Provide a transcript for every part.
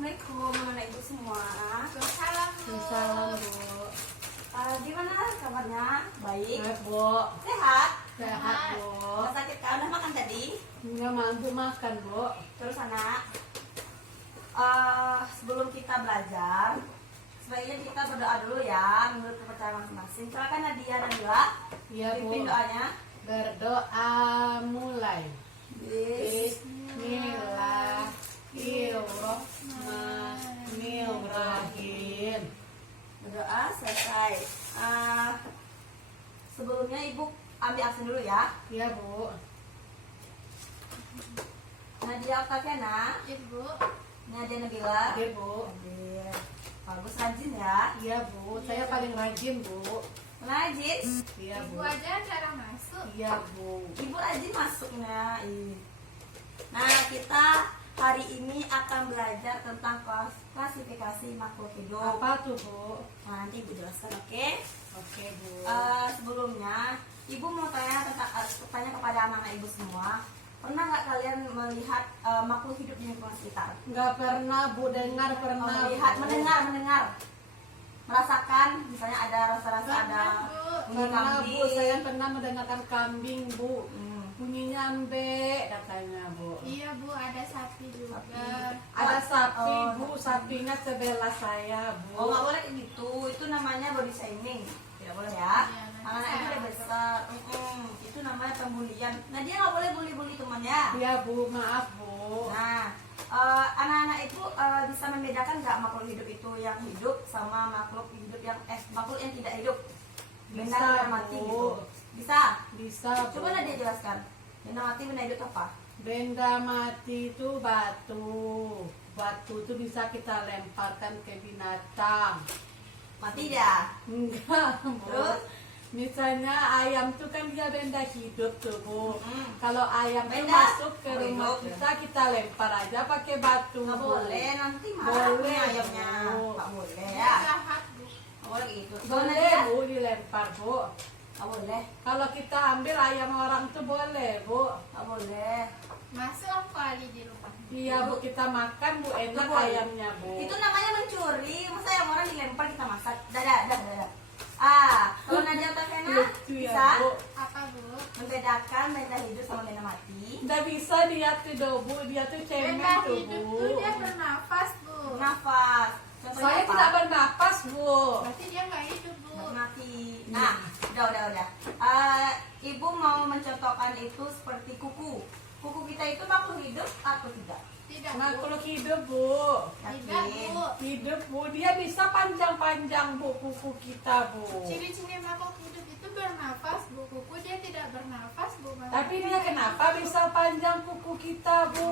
Assalamualaikum anak ibu semua. Salam Bu. Salam Bu. Gimana kabarnya? Baik. Baik Bu. Sehat? Sehat Bu. Nggak sakit kau? Udah makan tadi? Nggak mampu makan Bu. Terus anak, sebelum kita belajar, sebaiknya kita berdoa dulu ya menurut kepercayaan masing-masing. Silakan Nadia dan Bila. Iya Bu. Pimpin doanya. Berdoa mulai. Bismillahirrahmanirrahim. Berdoa selesai. Sebelumnya ibu ambil absen dulu ya. Iya Bu. Nadia Octaviana, Ibu. Nadia Nabila. Oke Bu. Nadia. Bagus, rajin ya. Iya Bu. Saya paling rajin Bu. Rajin. Iya Ibu Bu. aja cara masuk. Iya Bu. Ibu rajin masuknya. Nah, kita hari ini akan belajar tentang klasifikasi makhluk hidup. Apa tuh Bu? Nah, nanti ibu jelaskan, oke? Oke Bu. Sebelumnya, ibu mau tanya kepada anak-anak ibu semua. Pernah nggak kalian melihat makhluk hidup di lingkungan sekitar? Nggak pernah Bu, dengar pernah. Melihat, Bu. mendengar, merasakan, misalnya ada rasa-rasa ada bunyi Pernah Bu, kambing. saya pernah mendengarkan kambing Bu. Hmm. Bunyinya ambe katanya Bu. Iya Bu, ada sapi juga. Ada sapi Oh, Bu, sapinya sebelah saya Oh, Bu. nggak boleh kayak gitu. Itu namanya body shaming. Tidak boleh ya. Iya, nanti Anak-anak itu saya udah besar. Itu namanya pembulian. Nah, dia nggak boleh bully-bully temannya. Iya Bu, maaf Bu. Nah, anak-anak itu bisa membedakan nggak makhluk hidup itu yang hidup sama makhluk hidup yang makhluk yang tidak hidup. Benda Bisa, yang mati Bu. gitu. Bisa. Bisa Bu. Coba Nadia jelaskan. Benda mati, benda hidup apa? Benda mati itu batu. Batu itu bisa kita lemparkan ke binatang. Mati dah. Enggak Bu. Terus? Misalnya ayam tuh kan dia benda hidup tuh Bu. Hmm. Kalau ayam tuh Benda masuk ke rumah hidup. kita lempar aja pakai batu. Nggak Bu. boleh, nanti marah Boleh, nih ayamnya. Bu. Nggak boleh Dia ya. jahat Bu. Nggak boleh gitu. Boleh Bu, dilempar Bu. Nggak boleh. Kalau kita ambil ayam orang tuh boleh Bu. Nggak boleh. Masuk kali di rumah. Iya Bu, kita makan Bu, enak Boleh. ayamnya Bu. Itu namanya mencuri. Masa yang orang dilempar kita masak? Dadah. Kalau Nadia Octaviana Lucu ya bisa Bu. Apa Bu? membedakan benda hidup sama benda mati. Nggak bisa dia tuh Bu, dia tuh cemen Benda tuh hidup Bu. tuh dia bernafas Bu. Nafas. Contohnya Saya apa? tidak bernapas Bu. Berarti dia nggak hidup Bu. Mati. Nah, udah. Ibu mau mencontohkan itu seperti kuku. Kuku kita itu makhluk hidup atau tidak? Tidak Bu. Makhluk hidup Bu. Tidak Yakin? Bu. Hidup Bu, dia bisa panjang-panjang Bu kuku kita Bu. Ciri-ciri makhluk hidup itu bernafas Bu. Kuku dia tidak bernafas Bu. Tapi dia kenapa bisa panjang kuku kita Bu?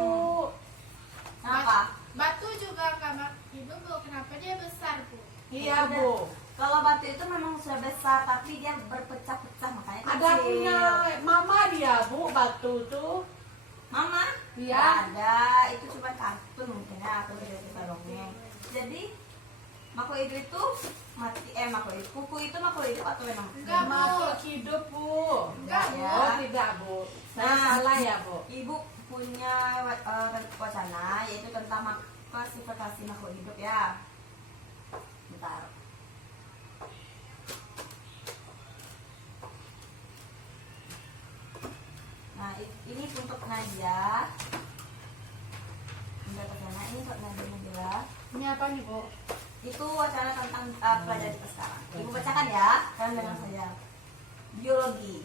Kenapa? Batu juga nggak makhluk hidup Bu. Kenapa dia besar Bu? Iya Bu. Kalau batu itu memang sudah besar, tapi dia berpecah-pecah makanya Ada kecil. punya mama dia Bu, batu tuh. Mama? Iya. Nggak ada, itu cuma kartun mungkin ya, atau cerita dongeng. Jadi makhluk hidup itu makhluk hidup. Kuku itu makhluk hidup atau memang? Enggak, Bu. Makhluk hidup Bu. Enggak, Bu. Oh tidak Bu. Saya salah ya Bu. Ibu punya wacana yaitu tentang klasifikasi makhluk hidup ya. Bentar. Nah, ini untuk Nadia. Ini untuk Nadia. Ini apa nih Bu? Itu wacana tentang pelajaran kita sekarang. Ibu bacakan ya, kalian dengar saja. Biologi.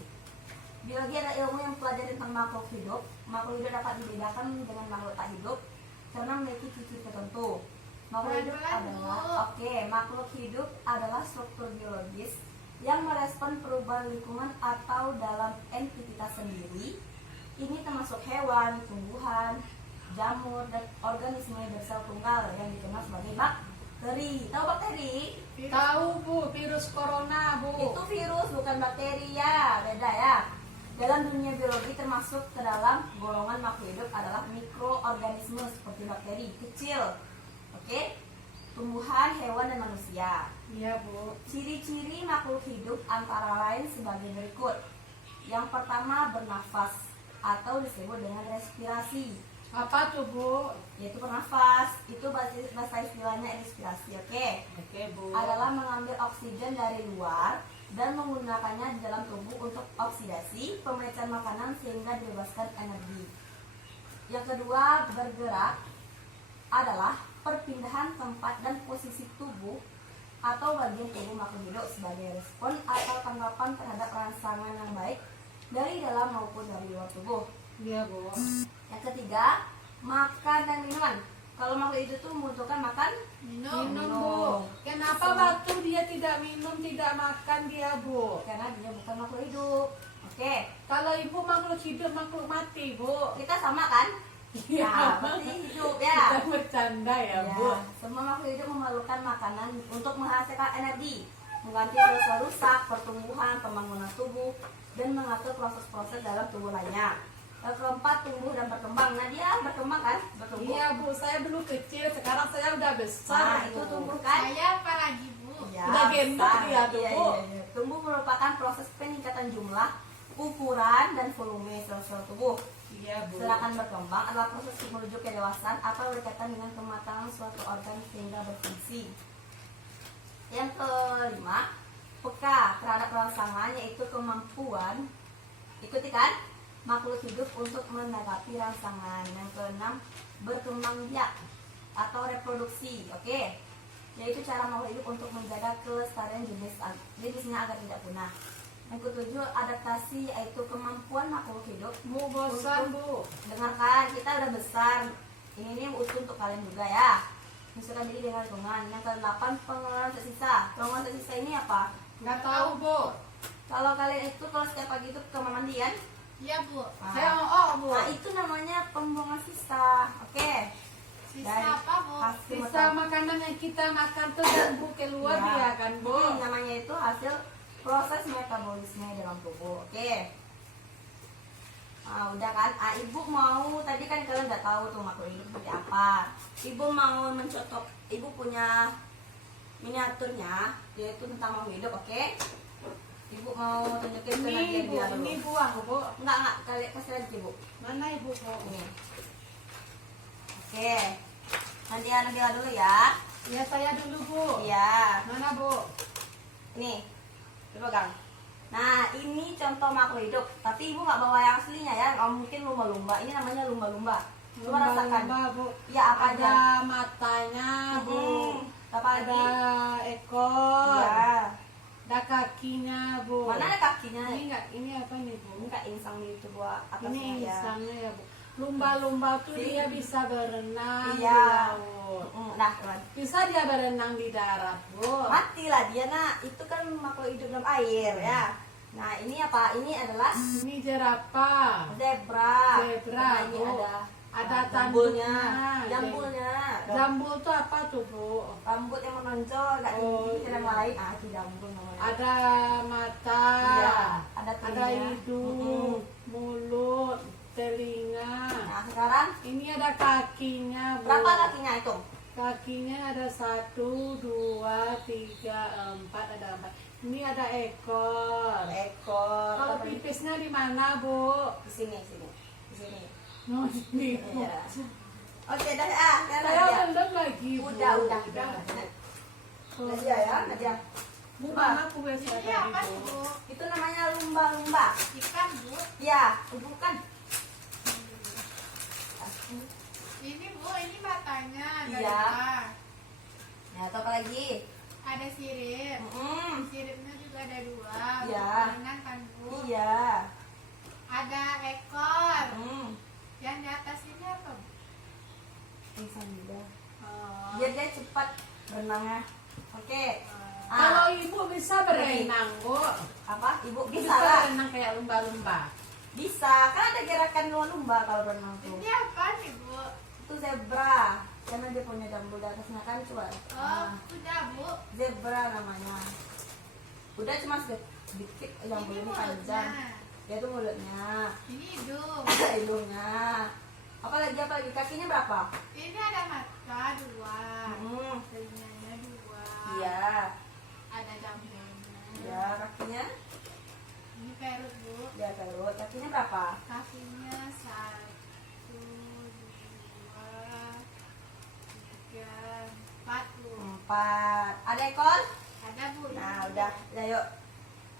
Biologi adalah ilmu yang mempelajari tentang makhluk hidup. Makhluk hidup dapat dibedakan dengan makhluk tak hidup karena memiliki ciri tertentu. Makhluk hidup makhluk hidup adalah struktur biologis yang merespon perubahan lingkungan atau dalam entitas sendiri. Ini termasuk hewan, tumbuhan, jamur, dan organisme bersel tunggal yang dikenal sebagai bakteri. Tahu bakteri? Tahu Bu, virus corona Bu. Itu virus bukan bakteri ya, beda ya. Dalam dunia biologi termasuk ke dalam golongan makhluk hidup adalah mikroorganisme seperti bakteri kecil. Oke? Tumbuhan, hewan, dan manusia. Iya Bu. Ciri-ciri makhluk hidup antara lain sebagai berikut. Yang pertama bernafas atau disebut dengan respirasi. Apa tuh Bu? Yaitu bernafas. Itu bahasa istilahnya respirasi. Oke. Oke Bu. Adalah mengambil oksigen dari luar dan menggunakannya di dalam tubuh untuk oksidasi, pemecah makanan sehingga dibebaskan energi. Yang kedua, bergerak adalah perpindahan tempat dan posisi tubuh atau bagian tubuh makhluk hidup sebagai respon atau tanggapan terhadap rangsangan yang baik dari dalam maupun dari luar tubuh. Iya Bu. Yang ketiga, makan dan minuman. Kalau makhluk hidup itu membutuhkan makan. Minum. Minum Bu. Kenapa batu dia tidak minum, tidak makan dia Bu? Karena dia bukan makhluk hidup. Oke, Kalau ibu makhluk hidup, makhluk mati Bu. kita sama kan? Iya. Ya, berarti hidup ya. Kita bercanda ya Bu. Semua makhluk hidup memerlukan makanan untuk menghasilkan energi, mengganti sel-sel rusak, pertumbuhan, pembangunan tubuh, dan mengatur proses-proses dalam tubuh lainnya. Yang keempat, tumbuh dan berkembang. Nah, dia berkembang kan? Bertumbuh. Iya Bu, saya dulu kecil, sekarang saya udah besar. Nah, Bu. itu tumbuh kan? Saya apalagi Bu? Ya, Udah gendut besar. dia tuh, Iya, Bu. iya, iya. Tumbuh merupakan proses peningkatan jumlah, ukuran, dan volume sel-sel tubuh. Iya Bu. Sedangkan berkembang adalah proses menuju kedewasaan atau berkaitan dengan kematangan suatu organ sehingga berfungsi. Yang kelima, peka terhadap rangsangan, yaitu kemampuan ikuti kan makhluk hidup untuk menanggapi rangsangan. Yang keenam, berkembang biak atau reproduksi. Oke, yaitu cara makhluk hidup untuk menjaga kelestarian jenisnya agar tidak punah. Yang ketujuh, adaptasi, yaitu kemampuan makhluk hidup. Bu bosan Bu. Dengarkan, kita udah besar. Ini utuh untuk kalian juga ya. Menyesuaikan diri dengan lingkungan. Yang ke-8, pengeluaran tersisa. Pengeluaran tersisa ini apa? Nggak tahu Bu. Kalau kalian itu kalau setiap pagi itu ke kamar mandi kan? Iya Bu. Saya oh Bu. Nah, itu namanya pembuangan sisa. Oke. Sisa Dan apa Bu? hasil Sisa makanan yang kita makan tuh dan Bu keluar Ya. dia kan Bu. Namanya itu hasil proses metabolisme dalam tubuh. Oke. Nah, udah kan? Ibu mau, tadi kan kalian udah tahu tuh makhluk hidup seperti apa. Ibu mau mencontoh, ibu punya miniaturnya, yaitu tentang makhluk hidup, oke? Ibu mau tunjukin ke Nadia Ini Bu, dulu. ini buah Bu. Enggak, kalian kasih lagi ibu. Mana Ibu Bu? Ini. Oke. Nadia dulu ya. Ya saya dulu Bu. Iya. Mana Bu? Nih, dipegang. Nah, ini contoh makhluk hidup. Tapi ibu nggak bawa yang aslinya ya. Nggak mungkin lumba-lumba. Ini namanya lumba-lumba. Coba rasakan. Lumba, Bu. Ya, apa Ada aja? matanya Bu. Apa Ada lagi? ekor. Ya. Ada kakinya Bu. Mana ada kakinya? Ini enggak, ini apa nih Bu? Ini kak insang itu buat atasnya Ini ya. insangnya ya Bu. Lumba-lumba tuh Sini. dia bisa berenang di Iya. laut. Nah, teman. Bisa dia berenang di darat Bu. Matilah dia, nak. Itu kan makhluk hidup dalam air ya. Nah, ini apa? Ini adalah Ini jerapah. zebra. Zebra, Nah, ini Bu. ada Ada jambulnya. tanduknya. Jambulnya. Jambul tuh apa tuh Bu? Rambut yang menonjol, nggak Oh, tinggi, iya. yang lain. Itu jambul namanya. Ada mata. Iya, ada Ada telinga. hidung, mulut, telinga. Nah, sekarang Ini ada kakinya Bu. berapa kakinya itu? Kakinya ada 1, 2, 3, 4, ada 4. Ini ada ekor. Ekor. Kalau Apa ini? pipisnya di mana Bu? Di sini, sini. Di sini. Oh, ini Bu. Iya. Oke, dah Saya Nadia. belum lagi Bu. Udah. Nadia ya, Nadia. Bu, mana Bu biasa Ini tadi apa Bu? sih Bu? Itu namanya lumba-lumba. Ikan Bu. Ya, bukan. Ini Bu, ini matanya ada Iya. dua. Ya, atau apa lagi? Ada sirip. Siripnya juga ada dua. Iya. Berenang kan Bu. Iya. Ada ekor. Hmm. Yang di atas ini apa Bu? Insang juga. Oh. Biar dia cepat berenangnya. Oke. Kalau ibu bisa berenang Bu. Apa? Ibu Bisa bisa lah. berenang kayak lumba-lumba. Bisa. Kan ada gerakan lumba kalau berenang tuh. Ini apa nih Bu? Itu zebra. Karena dia punya jambul di atasnya kan, coba. Oh, udah Bu. Zebra namanya. Udah cuma sedikit jambul Ini ini panjang. mulutnya. Dia tuh mulutnya. Ini hidung. Hidungnya. Apa lagi? Kakinya berapa? Ini ada mata dua. Hmm. Telinganya dua. Iya. Ada jambulnya. Ya, kakinya. Ini perut Bu. Ya, terus kakinya berapa? Kakinya 1, 2, 4. Ada ekor? Ada Bu. Nah, udah. Ya, yuk.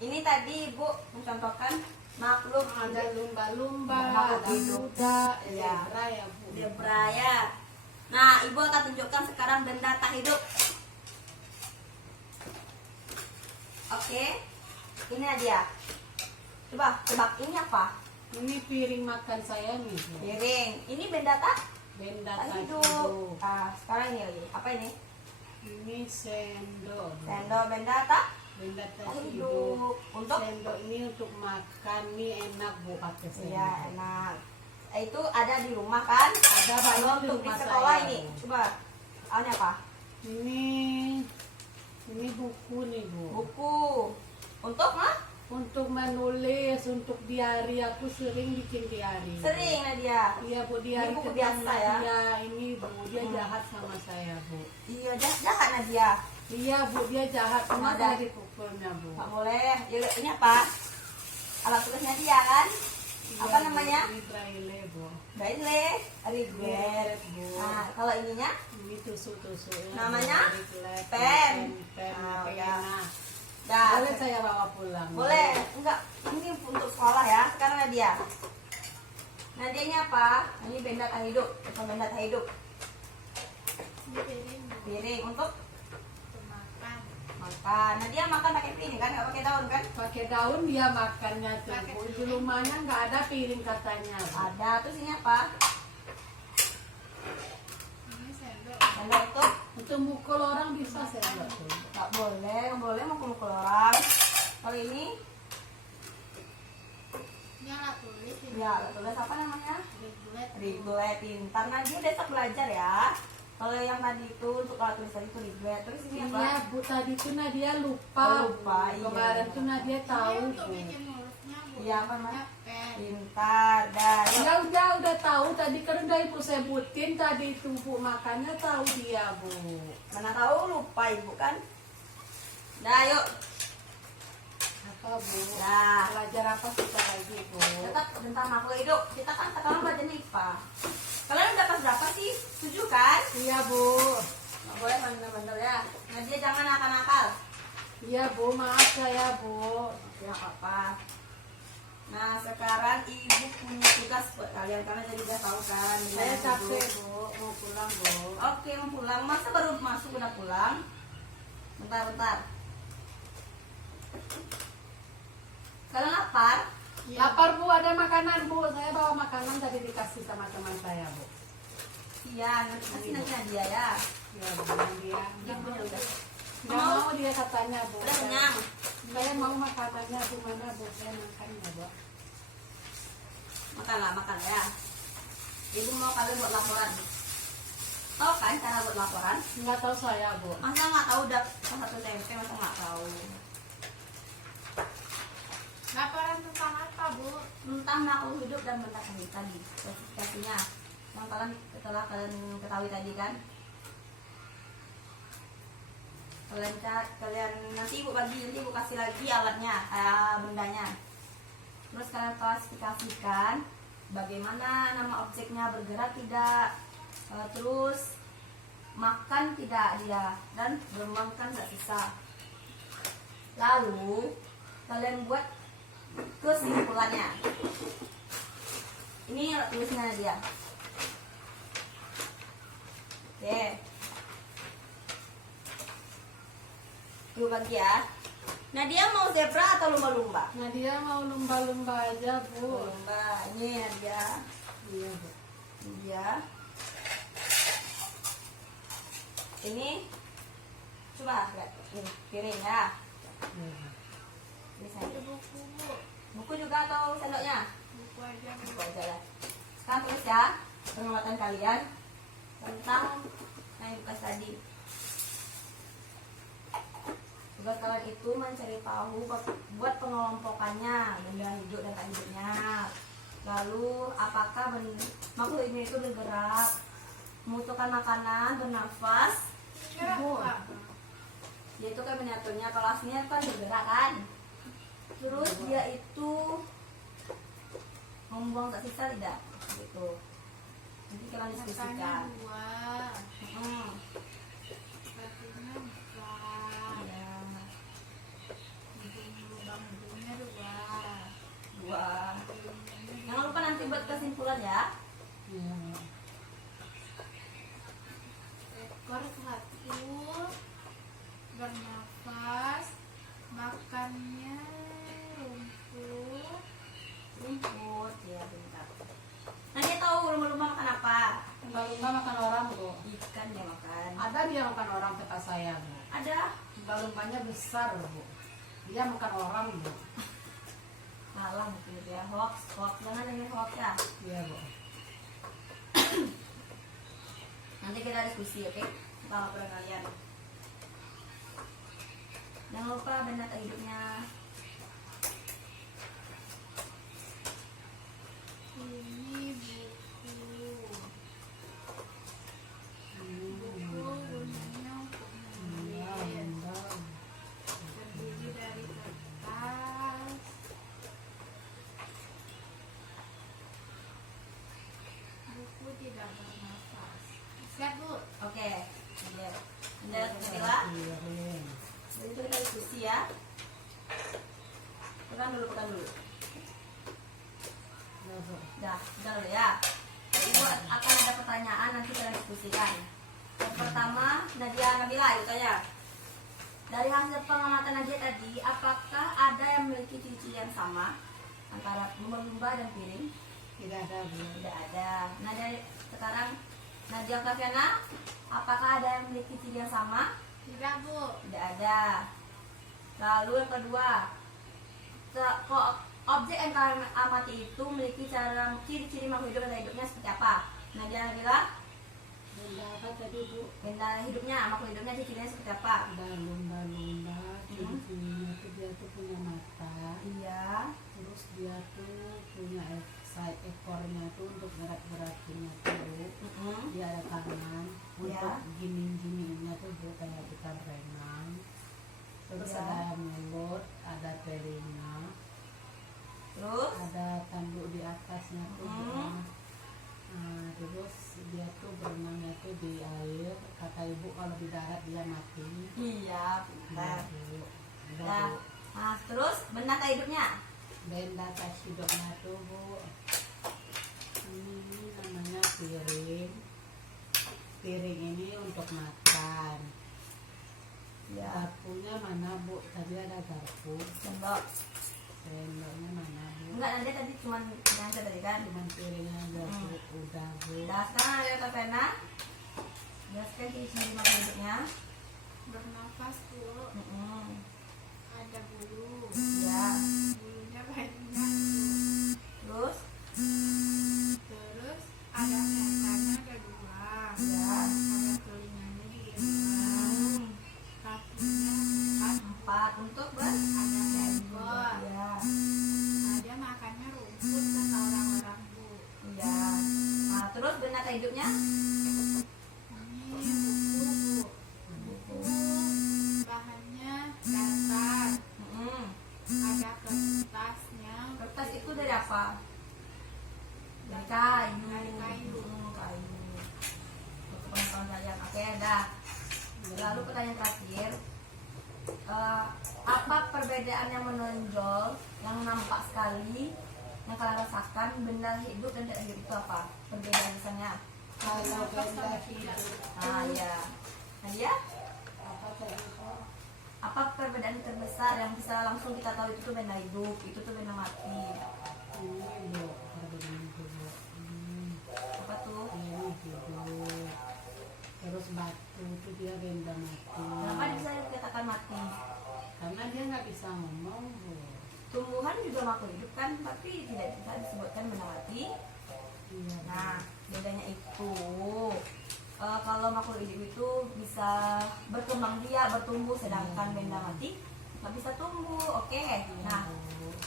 Ini tadi Ibu mencontohkan makhluk Ada lumba-lumba, Makhluk ada hidup. kuda, Iya. zebra ya Bu. zebra ya. Nah, Ibu akan tunjukkan sekarang benda tak hidup. Oke. Ini dia. Coba tebak ini apa? Ini piring makan saya nih Bu. Piring. Ini benda tak Benda tak tak hidup. hidup. Nah, sekarang ini lagi. Apa ini? Ini sendok. Sendok benda tak Benda tak tak hidup. hidup. Untuk Sendok ini untuk makan, nih enak Bu pakai sendok. iya, enak. Itu ada di rumah kan? Ada Kalau banyak di untuk di rumah sekolah saya, ini. Bu. Coba. Soalnya apa? Ini buku nih Bu. Buku. Untuk mah? Untuk menulis, untuk diari, aku sering bikin diari. Sering Nadia. Iya Bu, diari Ini buku tentang biasa ya? Nadia. Ini Bu, dia jahat sama saya Bu. Iya, jahat Nadia. Iya Bu, dia jahat sama Ada. saya dipukulnya Bu. Nggak boleh. Ya, ini apa? Alat tulisnya dia kan? Iya, Apa Bu, namanya? Ini braille Bu. Braille, Riglet. Bu. Nah, kalau ininya Ini tusuk-tusuk. Namanya? Pen. Pen. Pen, Ah, pena. dah. Boleh saya bawa pulang? Bu? Boleh. Enggak, ini untuk sekolah ya. Sekarang Nadia. Nadianya apa? Ini benda tak hidup. Bukan benda tak hidup. Ini piring Bu. Piring untuk Untuk makan. makan. Nadia makan pakai piring kan? Nggak pakai daun kan? Pakai daun dia makannya tuh Pakai Bu. Di piring. rumahnya nggak ada piring katanya Bu. Ada. Terus ini apa? Ini sendok. Benda itu Untuk mukul orang bisa sendok tuh. nggak boleh. Nggak boleh mukul-mukul orang. Kalau ini, Ini alat tulis ini. ya tulis apa namanya? Riglet. Riglet. Pintar. Nadia besok belajar ya. Kalau yang tadi itu untuk alat tulis tadi itu Riglet. Terus ini apa? Iya Bu, tadi tuh Nadia lupa. Oh, lupa, Bu. iya. Kemarin tuh Nadia Ini tahu untuk Bu. bikin hurufnya Bu. Iya, apa, Ma? Namanya pen. Pintar. Dah. Yuk. Ya udah tahu tadi kan udah Ibu sebutin tadi itu Bu, makanya tahu dia Bu. Mana tahu lupa Ibu kan? Dah yuk. Apa Bu? Dah. Belajar apa kita lagi Bu? Tetap tentang makhluk hidup. Kita kan sekarang belajar IPA. Kalian udah kelas berapa sih? 7 kan? Iya Bu. Nggak boleh bandel-bandel ya. Nadia jangan nakal-nakal. Iya Bu, maaf saya Bu. Ya apa-apa. Nah sekarang ibu punya tugas buat kalian karena jadi udah tahu kan. Saya dengan capek ibu. Bu, mau pulang Bu. Oke mau pulang. Masa baru masuk udah pulang? Bentar-bentar. Kalian lapar? Iya. Lapar Bu, ada makanan Bu. Saya bawa makanan tadi dikasih sama teman saya Bu. Iya. Nanti Nadia ya. Ya Bu, dia. Ibu udah. Nggak mau dia katanya Bu. Udah kenyang. Saya mau makanannya Bu, mana Bu? Saya makannya Bu. Makan ya. Ibu mau kalian buat laporan. Tahu kan cara buat laporan? Nggak tahu saya Bu. Masa nggak tahu udah kelas 1 SMP masa nggak tahu? Laporan tentang apa Bu? Tentang makhluk hidup dan benda hidup tadi spesifikasinya yang kalian ketahui tadi kan? Kalian nanti ibu kasih lagi alatnya, bendanya. Terus kalian klasifikasikan bagaimana nama objeknya, bergerak tidak, terus makan tidak dia, dan bermakan tidak bisa. Lalu kalian buat kesimpulannya. Ini tulisnya dia. Oke. Yuk bagi ya. Nadia mau zebra atau lumba-lumba? Nah dia mau lumba-lumba aja Bu. Lumba. Ini Nadia. Iya Bu. Dia. Ini. Coba lihat. Ini piring ya. Iya. Ini Ada sendok. buku Bu. Buku juga atau sendoknya? Buku aja Bu. Buku aja lah. Sekarang tulis ya pengamatan kalian tentang yang bekas tadi. Tugas kalian itu mencari tahu buat pengelompokannya benda hidup dan tak hidupnya. Lalu apakah makhluk ini itu bergerak, membutuhkan makanan, bernafas, Gerak Bu. Pak. yaitu kan miniaturnya. Kalau aslinya kan bergerak kan. Terus dia itu membuang tak sisa tidak gitu. Nanti kalian Matanya diskusikan. 2. Hmm. Kakinya Lumba-lumba makan orang, Bu. Ikan dia makan. Ada dia makan orang kata saya, Bu. Ada. Lumba-lumbanya besar, Bu. Dia makan orang, Bu. Salah mungkin dia hoax. Jangan dengerin hoax ya. Iya, Bu. Nanti kita diskusi, oke? Sama kalian. Jangan lupa benda tak hidupnya. Ini buku. Buku gunanya untuk menulis. Terdiri dari kertas. Buku tidak bernafas. Siap, Bu? Oke. Benda kedua. Piring. Jadi itu kita diskusi ya. Pegang dulu. Ya, Bu. Udah dulu ya. Ibu akan ada pertanyaan nanti kita diskusikan. Yang pertama, Nadia Nabila itu tanya. Dari hasil pengamatan Nadia tadi, apakah ada yang memiliki ciri-ciri yang sama antara lumba-lumba dan piring? Tidak ada, Bu. Tidak ada. Nah dari sekarang Nadia Kaviana, apakah ada yang memiliki ciri yang sama? Tidak, Bu. Tidak ada. Lalu yang kedua, objek yang kalian amati itu memiliki ciri-ciri makhluk hidup dan hidupnya seperti apa? Nadia Nabila, Benda apa tadi, Bu? benda hidupnya, makhluk hidupnya ciri-cirinya seperti apa? Ada lumba-lumba, ciri-cirinya tuh dia tuh punya mata, Iya. terus dia tuh punya ekornya tuh untuk gerak-gerakinnya tuh, dia ada tangan untuk Ya. gini-gininya tuh Bu, kayak kita berenang, terus Ya. ada mulut, ada telinga, Terus, ada tanduk di atasnya tuh Bu. Nah, terus dia tuh berenangnya tuh di air, kata ibu kalau di darat dia mati. iya, Nah, pintar. Bu. Udah, Nah, Bu. nah, terus benda tak hidupnya? Benda tas hidupnya tuh Bu, ini namanya piring. Piring ini untuk makan. Iya. Garpunya mana Bu? Tadi ada garpu. Sendok. Sendoknya mana Bu? Enggak, Nadia tadi cuma yang tadi kan. Cuman piringnya aja Bu. Udah Bu. Nah, sekarang ada Kaviana. Jelaskan ciri-ciri makhluk hidupnya. Bernafas, Bu. Ada bulu. Ya. Bulunya banyak, Bu. Terus, Terus ada matanya ada dua. ya. Ada telinganya juga dua. Kakinya empat. 4 untuk Ada ekor. Ya. Nah, dia makannya rumput kata orang-orang, Bu. Ya. Nah, terus benda tak hidupnya? Ini buku, Bu. Buku bahannya datar. Ada kertasnya. Kertas itu dari apa? Dari kayu. Dari kayu. Kayu. Untuk pengetahuan kalian. Oke, dah. Lalu pertanyaan terakhir. Apa perbedaan yang menonjol, yang nampak sekali, yang kalian rasakan benda hidup dan tidak hidup itu apa? Perbedaan misalnya. Kalau benda hidup, Nah, ya. Nadia, apa tadi Bu? apa perbedaan terbesar yang bisa langsung kita tahu itu tuh benda hidup, itu tuh benda mati? Ini Bu, perbedaan itu Bu. Apa tuh? Ini hidup. Terus batu itu dia benda mati. Kenapa dia bisa dikatakan mati? Karena dia nggak bisa ngomong Bu. Tumbuhan juga makhluk hidup kan, tapi tidak bisa disebutkan benda mati. Iya. Nah, bedanya itu kalau makhluk hidup itu bisa berkembang biak, bertumbuh, sedangkan benda mati nggak bisa tumbuh. Oke. Nah,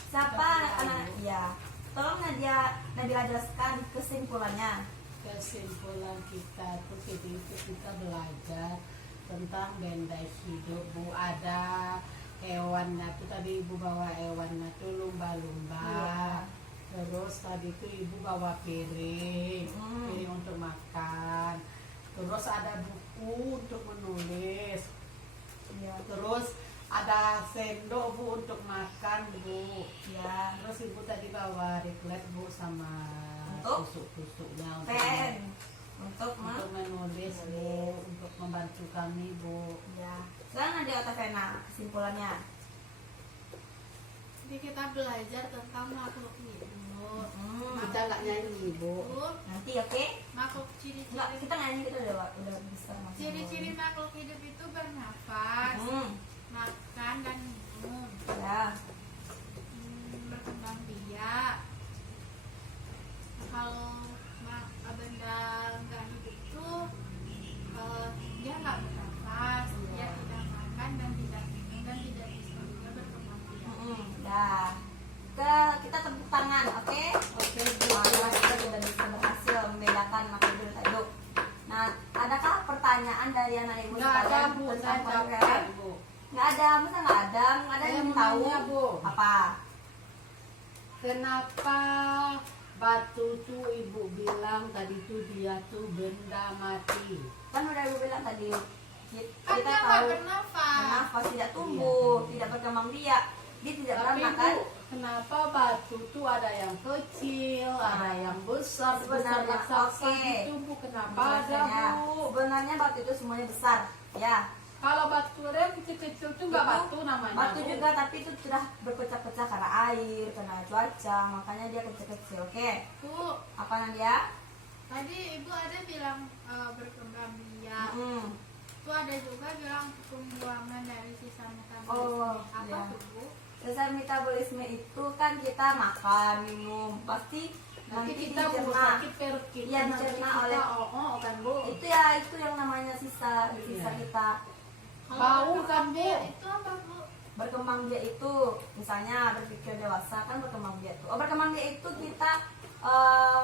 siapa anak? Ya, tolong Nabila jelaskan kesimpulannya. Kesimpulan kita tuh jadi itu kita belajar tentang benda hidup Bu. Ada hewannya tuh tadi ibu bawa hewannya tuh lumba-lumba. Iya. Terus tadi tuh ibu bawa piring, piring untuk makan. Terus ada buku untuk menulis. Ya, Terus ada sendok Bu untuk makan Bu. ya. Terus ibu tadi bawa riklet Bu sama Untuk? tusuk-tusuknya Pen untuk untuk menulis Bu, untuk membantu kami Bu. ya. Sekarang Nadia Otavena kesimpulannya. Jadi kita belajar tentang makhluk hidup. Kita nggak nyanyi, Bu. Bu, Nanti oke? makhluk Enggak, ciri-ciri kita nyanyi kita udah bisa masuk. ciri-ciri makhluk hidup itu bernafas, makan dan minum, Ya. berkembang biak. Kalau benda nggak hidup itu dia nggak bernafas, dia tidak makan dan tidak minum dan tidak bisa juga berkembang biak. Dah. Kita tepuk tangan, oke? Oke, Bu. Wah, kita sudah bisa berhasil membedakan makhluk hidup dan hidup. Nah, adakah pertanyaan dari anak ibu Nggak ada, sekalian Bu. tentang Saya program? capek, Bu. Nggak ada, masa nggak ada? Nggak ada Saya yang mau tahu? nanya, Bu. Apa? Kenapa batu tuh Ibu bilang tadi tuh dia tuh benda mati? Kan udah ibu bilang tadi, Kan kita dia nggak tahu bernafas. nafas tidak tumbuh, tidak berkembang biak, dia tidak Tapi beranak Bu, kan? kenapa batu tuh ada yang kecil, ada yang besar, besar Sebenarnya, raksasa oke. gitu Bu? Kenapa ada Bu? Sebenarnya batu itu semuanya besar, ya. Kalau batu yang kecil-kecil tuh nggak Itu batu namanya Batu Bu. juga, tapi itu sudah berpecah-pecah karena air, karena cuaca, makanya dia kecil-kecil. Oke, Bu, apa Nadia? tadi ibu ada bilang berkembang biak. Itu ada juga bilang pembuangan dari sisa metabolisme. Oh, Apa iya. tuh Bu? Sesar metabolisme itu kan kita makan, minum, pasti Nanti nanti kita Bu dicerna. sakit perut kita, Iya, nanti dicerna kita oleh- kan Bu. Itu ya, itu yang namanya sisa Iya. kita. Bau kan Bu? Itu apa Bu? Berkembang biak itu misalnya berpikir dewasa kan berkembang biak itu. Berkembang biak itu kita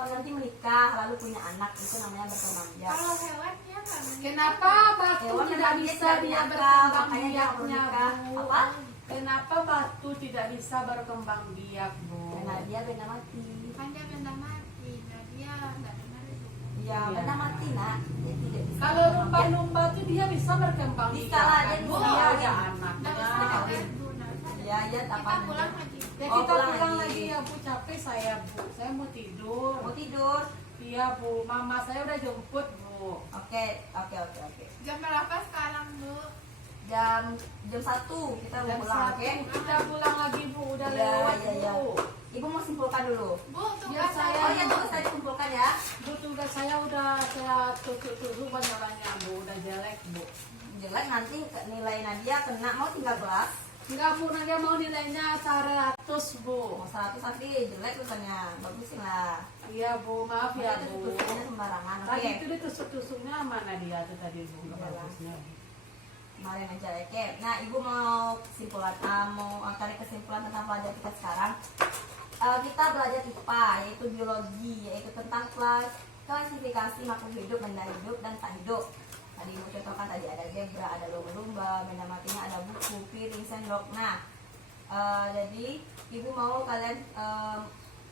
nanti menikah lalu punya anak, itu namanya berkembang biak. Kalau hewan dia nggak menikah. Kenapa batu Hewan tidak memang dia bisa tidak dia menikah, berkembang makanya dia perlu biaknya nikah. Bu? Apa? Kenapa batu tidak bisa berkembang biak Bu? Karena dia benda mati. Kan dia benda mati. Nah dia nggak dengar itu. Iya, Iya. benda mati nak. Dia tidak bisa. Kalau berkembang biak. lumba-lumba tuh dia bisa berkembang Bisa biak lah, kan, dia Bu? bisa. Dia ada Nggak anaknya. usah dengar Bu. Nggak usah Iya, iya, dengar. apa Kita pulang lagi. Ya Oh, kita pulang pulang lagi. lagi ya Bu, capek saya Bu. Saya mau tidur. Mau tidur? Iya Bu, mama saya udah jemput Bu. Oke, oke, oke, oke. Jam berapa sekarang Bu? Jam 1 kita mau Jam pulang, satu oke? kita pulang lagi Bu, udah Iya, lewat iya, iya. Bu. Ibu mau simpulkan dulu. Bu, Biar tugas saya- Oh saya. iya, tugas saya dikumpulkan ya. Bu, tugas saya udah saya tusuk-tusuk banyak-banyak Bu, udah jelek Bu. Jelek nanti nilai Nadia kena mau 13. Enggak Bu, Nadia mau nilainya 100 Bu. Mau 100 tapi jelek tulisannya. Bagusin lah. Iya Bu, maaf ya Itu Bu. tulisannya sembarangan. Oke. Tadi itu ditusuk-tusuknya mana dia tuh tadi Bu, nggak Iya, bagusnya Bu. Kemarin aja ya. Oke. Nah, Ibu mau kesimpulan mau tarik kesimpulan tentang pelajaran kita sekarang. Kita belajar IPA yaitu biologi, yaitu tentang klasifikasi makhluk hidup, benda hidup dan tak hidup. Tadi Ibu contohkan tadi ada zebra, ada lumba-lumba, benda matinya ada buku, piring, sendok. Nah, jadi Ibu mau kalian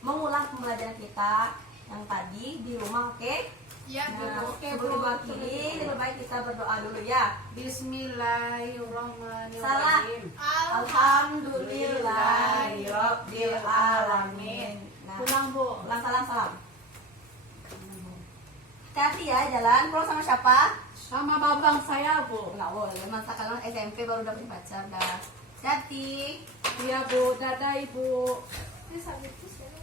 mengulang pembelajaran kita yang tadi di rumah, oke? Iya Bu. Nah, oke, sebelum Bu. diwakili, lebih baik kita berdoa dulu ya. Bismillahirrahmanirrahim. Alhamdulillahirabbil alamin. Nah, Pulang Bu. ulang salam. Hati-hati ya jalan. Pulang sama siapa? Sama babang saya Bu. Enggak boleh. Masa kalian SMP baru dapat pacar dah. Hati. Iya Bu, dadah Ibu. Ini sampai itu siapa?